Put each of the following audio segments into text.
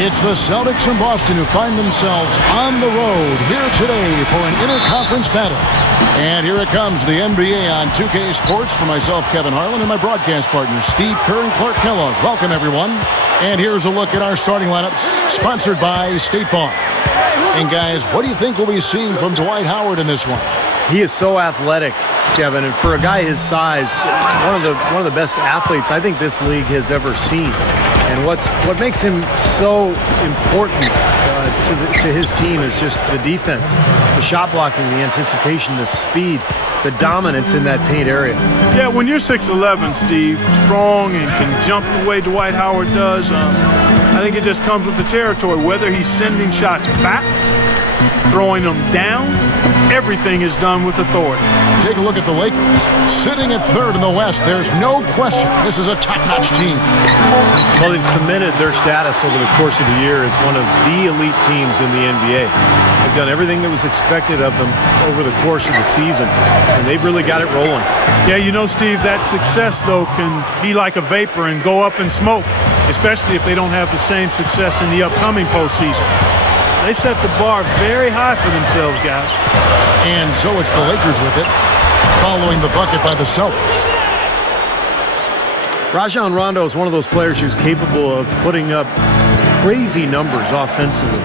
It's the Celtics from Boston who find themselves on the road here today for an interconference battle. And here it comes, the NBA on 2K Sports for myself, Kevin Harlan, and my broadcast partners, Steve Kerr and Clark Kellogg. Welcome, everyone. And here's a look at our starting lineups, sponsored by State Farm. And guys, what do you think we'll be seeing from Dwight Howard in this one? He is so athletic, Kevin, and for a guy his size, one of the best athletes I think this league has ever seen. And what makes him so important to his team is just the defense, the shot blocking, the anticipation, the speed, the dominance in that paint area. Yeah, when you're 6'11", Steve, strong and can jump the way Dwight Howard does, I think it just comes with the territory. Whether he's sending shots back, throwing them down, everything is done with authority. Take a look at the Lakers. Sitting at third in the West, there's no question this is a top-notch team. Well, they've cemented their status over the course of the year as one of the elite teams in the NBA. They've done everything that was expected of them over the course of the season, and they've really got it rolling. Yeah, you know, Steve, that success, though, can be like a vapor and go up in smoke, especially if they don't have the same success in the upcoming postseason. They've set the bar very high for themselves, guys. And so it's the Lakers with it, following the bucket by the Celtics. Rajon Rondo is one of those players who's capable of putting up crazy numbers offensively.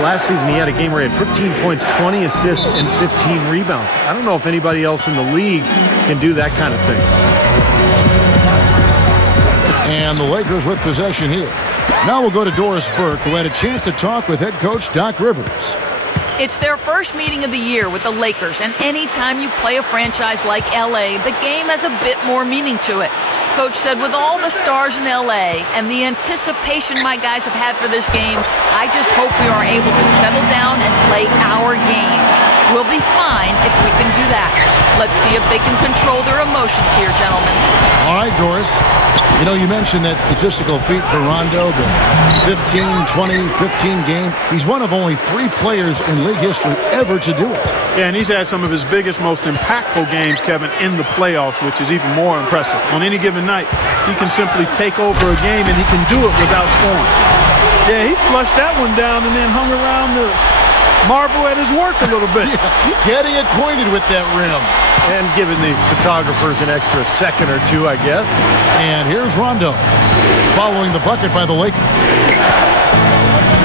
Last season, he had a game where he had 15 points, 20 assists, and 15 rebounds. I don't know if anybody else in the league can do that kind of thing. And the Lakers with possession here. Now we'll go to Doris Burke, who had a chance to talk with head coach Doc Rivers. It's their first meeting of the year with the Lakers, and anytime you play a franchise like LA, the game has a bit more meaning to it. Coach said, with all the stars in LA and the anticipation my guys have had for this game, I just hope we are able to settle down and play our game. We'll be fine if we can do that. Let's see if they can control their emotions here, gentlemen. All right, Doris. You know, you mentioned that statistical feat for Rondo, the 15, 20, 15 game. He's one of only 3 players in league history ever to do it. Yeah, and he's had some of his biggest, most impactful games, Kevin, in the playoffs, which is even more impressive. On any given night, he can simply take over a game, and he can do it without scoring. Yeah, he flushed that one down and then hung around the marble at his work a little bit. Yeah, getting acquainted with that rim. And giving the photographers an extra second or two, I guess. And here's Rondo, following the bucket by the Lakers.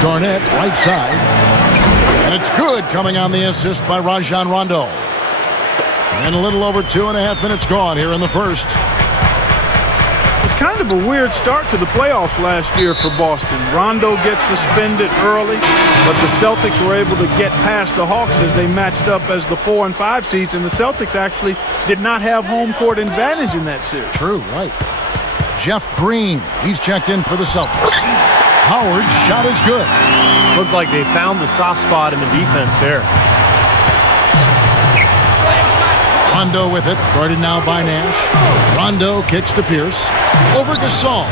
Garnett, right side. And it's good, coming on the assist by Rajon Rondo. And a little over 2.5 minutes gone here in the first. It's kind of a weird start to the playoffs last year for Boston. Rondo gets suspended early, but the Celtics were able to get past the Hawks as they matched up as the 4 and 5 seeds, and the Celtics actually did not have home court advantage in that series. True, right. Jeff Green, he's checked in for the Celtics. Howard's shot is good. Looked like they found the soft spot in the defense there. Rondo with it, guarded now by Nash. Rondo kicks to Pierce. Over Gasol.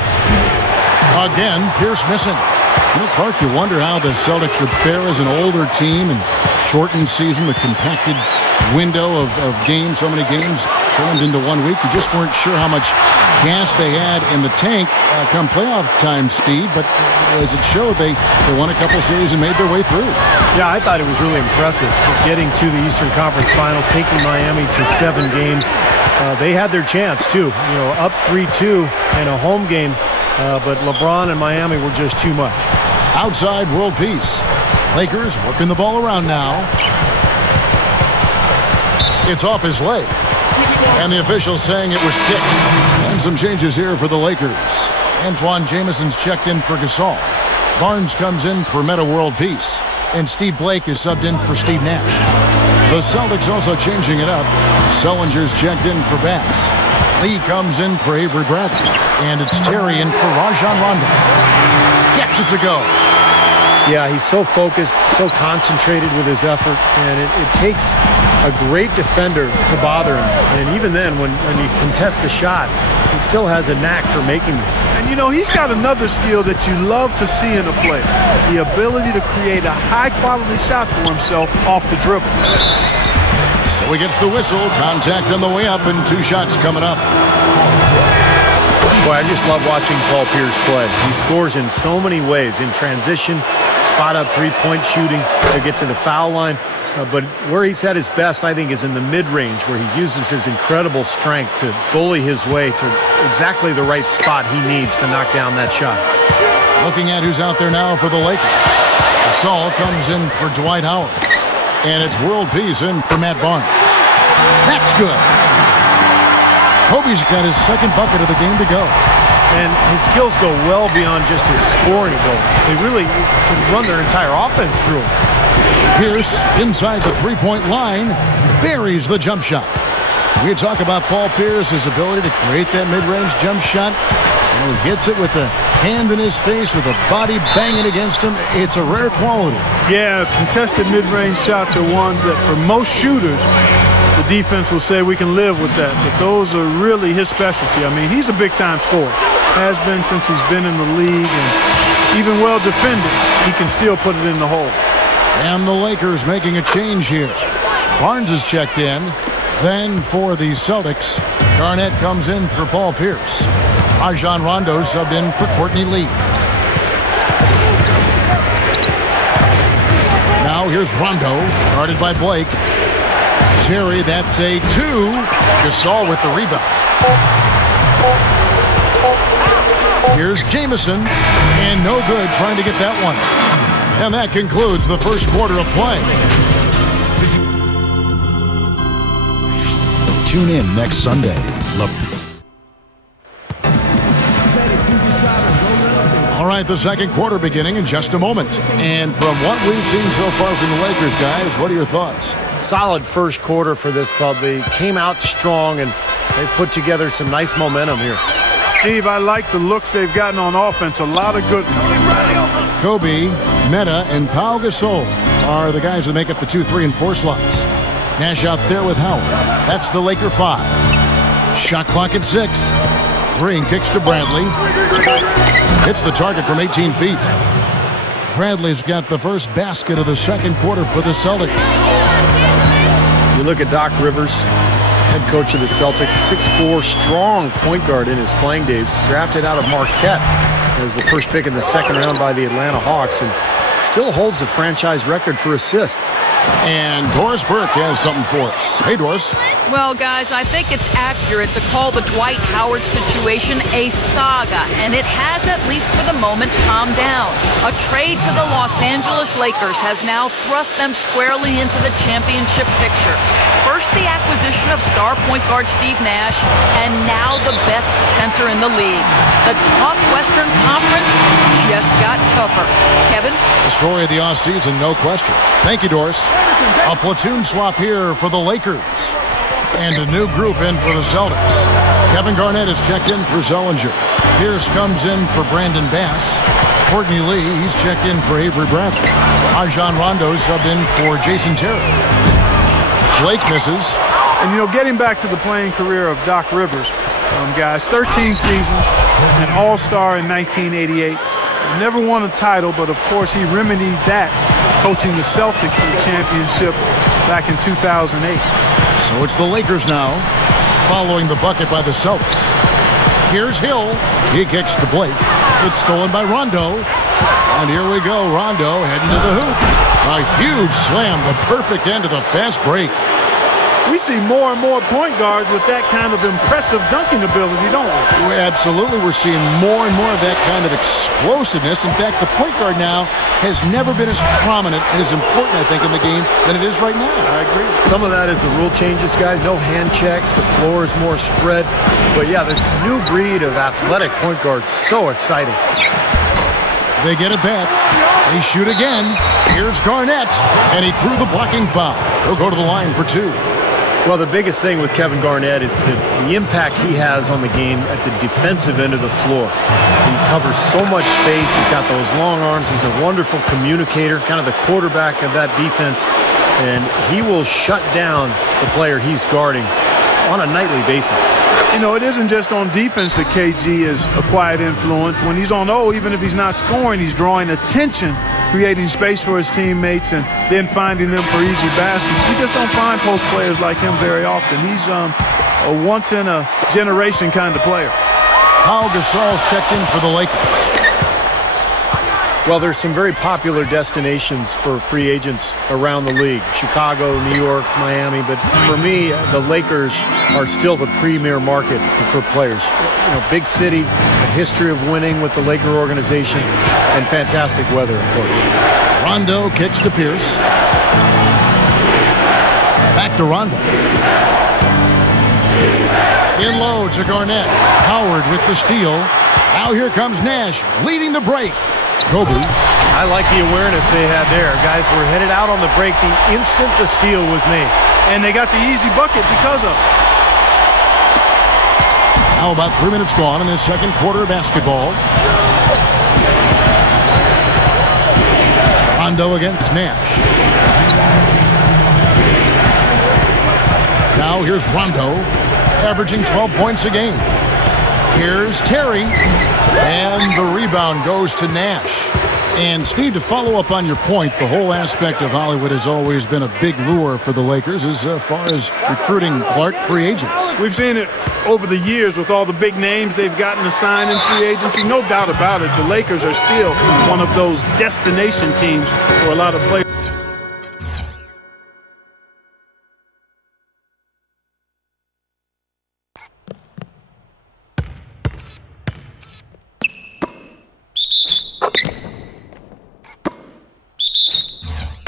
Again, Pierce missing. You know, Clark, you wonder how the Celtics would fare as an older team and shortened season, the compacted window of games, so many games crammed into 1 week. You just weren't sure how much gas they had in the tank come playoff time, Steve, but as it showed, they won a couple series and made their way through. Yeah, I thought it was really impressive getting to the Eastern Conference Finals, taking Miami to 7 games. They had their chance, too, you know, up 3-2 in a home game, but LeBron and Miami were just too much. Outside world peace. Lakers working the ball around now. It's off his leg. And the official saying it was kicked. And some changes here for the Lakers. Antoine Jameson's checked in for Gasol. Barnes comes in for Meta World Peace. And Steve Blake is subbed in for Steve Nash. The Celtics also changing it up. Sullinger's checked in for Bass. Lee comes in for Avery Bradley. And it's Terry in for Rajon Rondo. Gets it to go. Yeah, he's so focused, so concentrated with his effort, and it takes a great defender to bother him. And even then, when you contest the shot, he still has a knack for making them. And, you know, he's got another skill that you love to see in a player, the ability to create a high-quality shot for himself off the dribble. So he gets the whistle. Contact on the way up, and 2 shots coming up. Boy, I just love watching Paul Pierce play. He scores in so many ways. In transition, spot-up three-point shooting to get to the foul line. But where he's at his best, I think, is in the mid-range, where he uses his incredible strength to bully his way to exactly the right spot he needs to knock down that shot. Looking at who's out there now for the Lakers. Gasol comes in for Dwight Howard. And it's World Peace in for Matt Barnes. That's good. Kobe's got his second bucket of the game to go. And his skills go well beyond just his scoring ability. They really can run their entire offense through him. Pierce, inside the three-point line, buries the jump shot. We talk about Paul Pierce, his ability to create that mid-range jump shot. And he hits it with a hand in his face, with a body banging against him. It's a rare quality. Yeah, contested mid-range shots are ones that, for most shooters, the defense will say we can live with that. But those are really his specialty. I mean, he's a big-time scorer. Has been since he's been in the league. And even well defended, he can still put it in the hole. And the Lakers making a change here. Barnes is checked in. Then for the Celtics, Garnett comes in for Paul Pierce. Rajon Rondo subbed in for Courtney Lee. Now here's Rondo, guarded by Blake. Terry, that's a two. Gasol with the rebound. Here's Jamison, and no good trying to get that one. And that concludes the first quarter of play. Tune in next Sunday. All right, the second quarter beginning in just a moment. And from what we've seen so far from the Lakers, guys, what are your thoughts? Solid first quarter for this club. They came out strong, and they've put together some nice momentum here. Steve, I like the looks they've gotten on offense. A lot of good ones. Kobe, Metta, and Pau Gasol are the guys that make up the 2, 3, and 4 slots. Nash out there with Howard. That's the Laker 5. Shot clock at 6. Green kicks to Bradley. Hits the target from 18 feet. Bradley's got the first basket of the second quarter for the Celtics. You look at Doc Rivers, head coach of the Celtics, 6'4", strong point guard in his playing days, drafted out of Marquette as the first pick in the second round by the Atlanta Hawks, and still holds the franchise record for assists. And Doris Burke has something for us. Hey, Doris. Well, guys, I think it's accurate to call the Dwight Howard situation a saga, and it has, at least for the moment, calmed down. A trade to the Los Angeles Lakers has now thrust them squarely into the championship picture. First, the acquisition of star point guard Steve Nash, and now the best center in the league. The tough Western Conference just got tougher. Kevin? The story of the offseason, no question. Thank you, Doris. A platoon swap here for the Lakers. And a new group in for the Celtics. Kevin Garnett is checked in for Zellinger. Pierce comes in for Brandon Bass. Courtney Lee, he's checked in for Avery Bradley. Rajon Rondo subbed in for Jason Terry. Blake misses. And, you know, getting back to the playing career of Doc Rivers, guys, 13 seasons, an all-star in 1988. Never won a title, but, of course, he remedied that coaching the Celtics to the championship back in 2008. So it's the Lakers now, following the bucket by the Celtics. Here's Hill. He kicks to Blake. It's stolen by Rondo. And here we go. Rondo heading to the hoop. A huge slam, the perfect end of the fast break. We see more and more point guards with that kind of impressive dunking ability, don't we? Absolutely. We're seeing more and more of that kind of explosiveness. In fact, the point guard now has never been as prominent and as important, I think, in the game than it is right now. I agree. Some of that is the rule changes, guys. No hand checks. The floor is more spread. But, yeah, this new breed of athletic point guards, so exciting. They get it back. They shoot again. Here's Garnett. And he drew the blocking foul. He'll go to the line for 2. Well, the biggest thing with Kevin Garnett is the impact he has on the game at the defensive end of the floor. He covers so much space. He's got those long arms. He's a wonderful communicator, kind of the quarterback of that defense. And he will shut down the player he's guarding on a nightly basis. You know, it isn't just on defense that KG is a quiet influence. When he's on O, even if he's not scoring, he's drawing attention, creating space for his teammates, and then finding them for easy baskets. You just don't find post players like him very often. He's a once-in-a-generation kind of player. Pau Gasol's checked in for the Lakers. Well, there's some very popular destinations for free agents around the league. Chicago, New York, Miami. But for me, the Lakers are still the premier market for players. You know, big city, a history of winning with the Laker organization, and fantastic weather, of course. Rondo kicks to Pierce. Back to Rondo. In low to Garnett. Howard with the steal. Now here comes Nash leading the break. Kobe. I like the awareness they had there. Guys were headed out on the break the instant the steal was made. And they got the easy bucket because of it. Now about 3 minutes gone in this second quarter of basketball. Rondo against Nash. Now here's Rondo, averaging 12 points a game. Here's Terry, and the rebound goes to Nash. And, Steve, to follow up on your point, the whole aspect of Hollywood has always been a big lure for the Lakers as far as recruiting Clark free agents. We've seen it over the years with all the big names they've gotten to sign in free agency. No doubt about it, the Lakers are still one of those destination teams for a lot of players.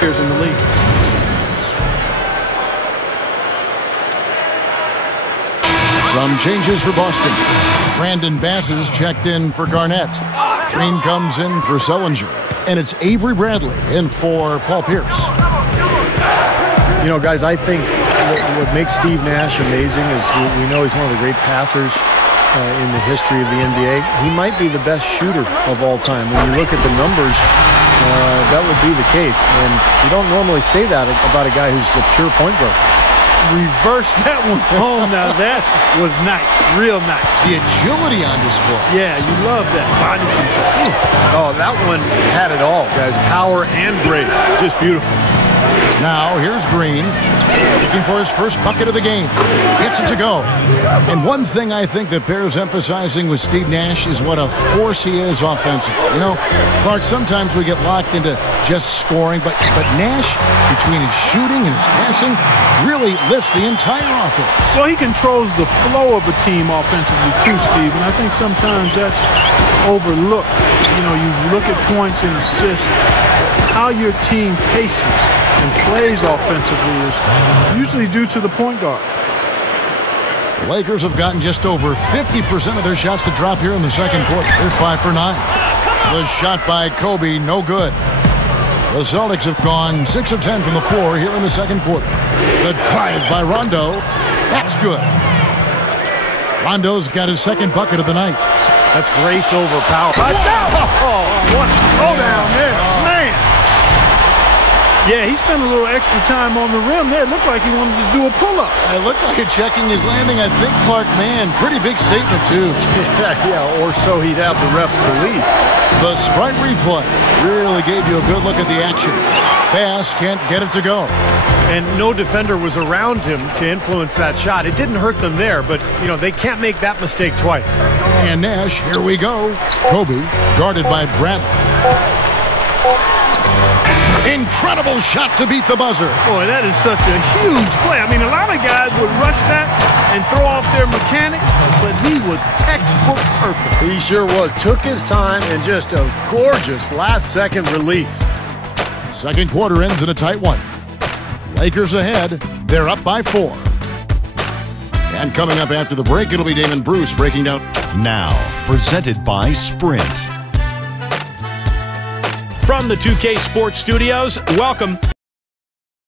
In the league. Some changes for Boston. Brandon Bass is checked in for Garnett. Green comes in for Sullinger. And it's Avery Bradley in for Paul Pierce. You know, guys, I think what makes Steve Nash amazing is we know he's one of the great passers in the history of the NBA. He might be the best shooter of all time. When you look at the numbers, that would be the case. And you don't normally say that about a guy who's a pure point guard. Reverse that one home. Now that was nice. Real nice. The agility on display. Yeah, you love that body control. Oh, that one had it all, guys. Power and grace. Just beautiful. Now here's Green, looking for his first bucket of the game. Gets it to go. And one thing I think that bears emphasizing with Steve Nash is what a force he is offensively. You know, Clark, sometimes we get locked into just scoring, but Nash, between his shooting and his passing, really lifts the entire offense. Well, he controls the flow of a team offensively too, Steve, and I think sometimes that's overlooked. You know, you look at points and assists, how your team paces and plays offensively is usually due to the point guard. The Lakers have gotten just over 50% of their shots to drop here in the second quarter. They're 5 for 9. The shot by Kobe, no good. The Celtics have gone 6 of 10 from the floor here in the second quarter. The drive by Rondo, that's good. Rondo's got his second bucket of the night. That's grace over power. What a throwdown there, man. Yeah, he spent a little extra time on the rim there. It looked like he wanted to do a pull-up. It looked like it checking his landing. I think Clark, man, pretty big statement, too. Yeah, or so he'd have the refs believe. The Sprite replay really gave you a good look at the action. Bass can't get it to go. And no defender was around him to influence that shot. It didn't hurt them there, but, you know, they can't make that mistake twice. And Nash, here we go. Kobe, guarded by Bradley. Incredible shot to beat the buzzer. Boy, that is such a huge play. I mean, a lot of guys would rush that and throw off their mechanics, but he was textbook perfect. He sure was. Took his time and just a gorgeous last-second release. Second quarter ends in a tight one. Lakers ahead. They're up by 4. And coming up after the break, it'll be Damon Bruce breaking down. Now, presented by Sprint. From the 2K Sports Studios, welcome